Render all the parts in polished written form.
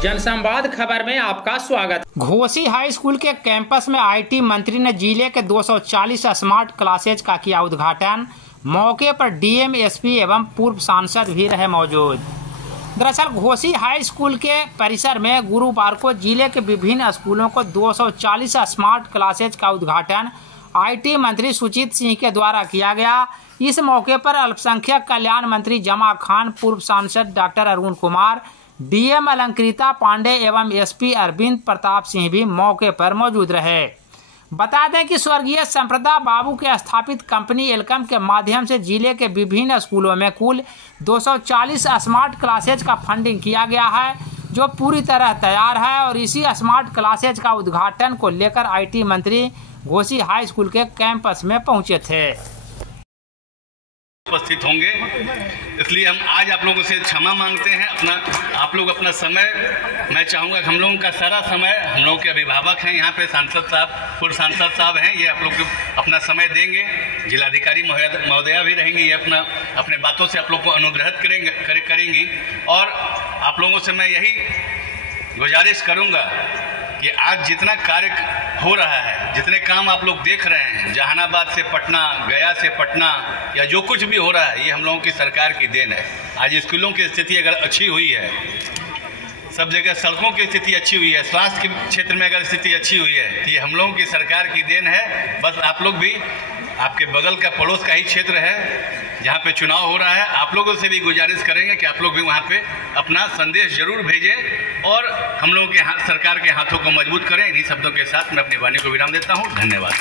जनसंवाद खबर में आपका स्वागत। घोसी हाई स्कूल के कैंपस में आईटी मंत्री ने जिले के 240 स्मार्ट क्लासेज का किया उद्घाटन। मौके पर डीएम, एसपी एवं पूर्व सांसद भी रहे मौजूद। दरअसल घोसी हाई स्कूल के परिसर में गुरुवार को जिले के विभिन्न स्कूलों को 240 स्मार्ट क्लासेज का उद्घाटन आईटी मंत्री सुजीत सिंह के द्वारा किया गया। इस मौके पर अल्पसंख्यक कल्याण मंत्री जमा खान, पूर्व सांसद डॉक्टर अरुण कुमार, डीएम अलंकृता पांडे एवं एसपी अरविंद प्रताप सिंह भी मौके पर मौजूद रहे। बता दें कि स्वर्गीय संप्रदा बाबू के स्थापित कंपनी एलकम के माध्यम से जिले के विभिन्न स्कूलों में कुल 240 स्मार्ट क्लासेज का फंडिंग किया गया है, जो पूरी तरह तैयार है। और इसी स्मार्ट क्लासेज का उद्घाटन को लेकर आईटी मंत्री घोसी हाई स्कूल के कैंपस में पहुंचे थे। उपस्थित होंगे, इसलिए हम आज आप लोगों से क्षमा मांगते हैं। आप लोग अपना समय, मैं चाहूँगा कि हम लोगों का सारा समय, हम लोगों के अभिभावक हैं यहाँ पे, सांसद साहब, पूर्व सांसद साहब हैं, ये आप लोग अपना समय देंगे। जिलाधिकारी महोदया भी रहेंगी, ये अपने बातों से आप लोग को अनुग्रहित करेंगी। और आप लोगों से मैं यही गुजारिश करूँगा कि आज जितना कार्य हो रहा है, जितने काम आप लोग देख रहे हैं, जहानाबाद से पटना, गया से पटना, या जो कुछ भी हो रहा है, ये हम लोगों की सरकार की देन है। आज स्कूलों की स्थिति अगर अच्छी हुई है, सब जगह सड़कों की स्थिति अच्छी हुई है, स्वास्थ्य के क्षेत्र में अगर स्थिति अच्छी हुई है, तो ये हम लोगों की सरकार की देन है। बस आप लोग भी, आपके बगल का पड़ोस का ही क्षेत्र है जहाँ पे चुनाव हो रहा है, आप लोगों से भी गुजारिश करेंगे कि आप लोग भी वहाँ पे अपना संदेश जरूर भेजें और हम लोगों के सरकार के हाथों को मजबूत करें। इन्हीं शब्दों के साथ मैं अपनी वाणी को विराम देता हूँ। धन्यवाद।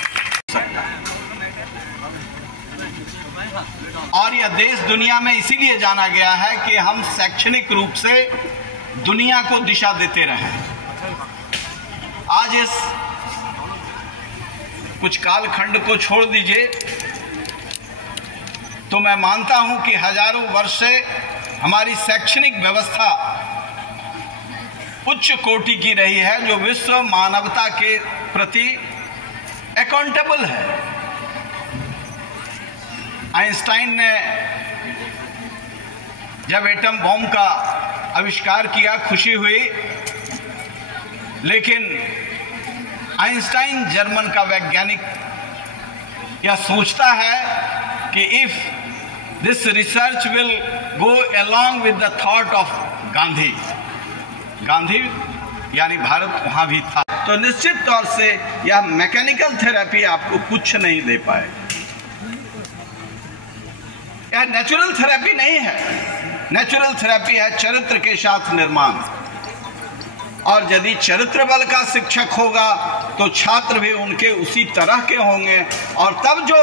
और यह देश दुनिया में इसीलिए जाना गया है कि हम शैक्षणिक रूप से दुनिया को दिशा देते रहे। आज इस कुछ कालखंड को छोड़ दीजिए तो मैं मानता हूं कि हजारों वर्ष से हमारी शैक्षणिक व्यवस्था उच्च कोटि की रही है, जो विश्व मानवता के प्रति अकाउंटेबल है। आइंस्टाइन ने जब एटम बॉम्ब का आविष्कार किया, खुशी हुई, लेकिन आइंस्टाइन जर्मन का वैज्ञानिक यह सोचता है कि if this research will go along with the thought of Gandhi यानी भारत वहां भी था, तो निश्चित तौर से यह मैकेनिकल थेरेपी आपको कुछ नहीं दे पाए। यह नेचुरल थेरेपी नहीं है। नेचुरल थेरेपी है चरित्र के साथ निर्माण। और यदि चरित्र बल का शिक्षक होगा तो छात्र भी उनके उसी तरह के होंगे। और तब जो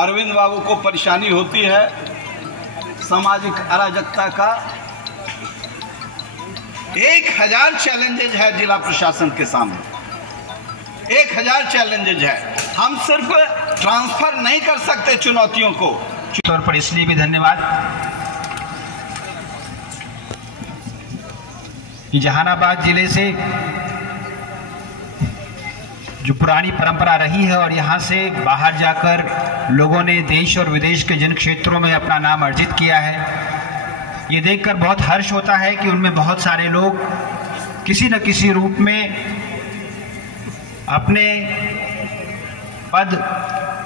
अरविंद बाबू को परेशानी होती है सामाजिक अराजकता का, 1000 चैलेंजेज है जिला प्रशासन के सामने, 1000 चैलेंजेज है। हम सिर्फ ट्रांसफर नहीं कर सकते चुनौतियों को। तौर पर इसलिए भी धन्यवाद कि जहानाबाद जिले से जो पुरानी परंपरा रही है और यहाँ से बाहर जाकर लोगों ने देश और विदेश के जिन क्षेत्रों में अपना नाम अर्जित किया है, ये देखकर बहुत हर्ष होता है कि उनमें बहुत सारे लोग किसी न किसी रूप में अपने पद,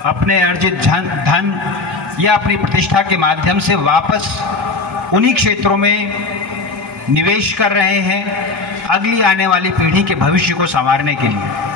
अपने अर्जित धन या अपनी प्रतिष्ठा के माध्यम से वापस उन्हीं क्षेत्रों में निवेश कर रहे हैं, अगली आने वाली पीढ़ी के भविष्य को संवारने के लिए।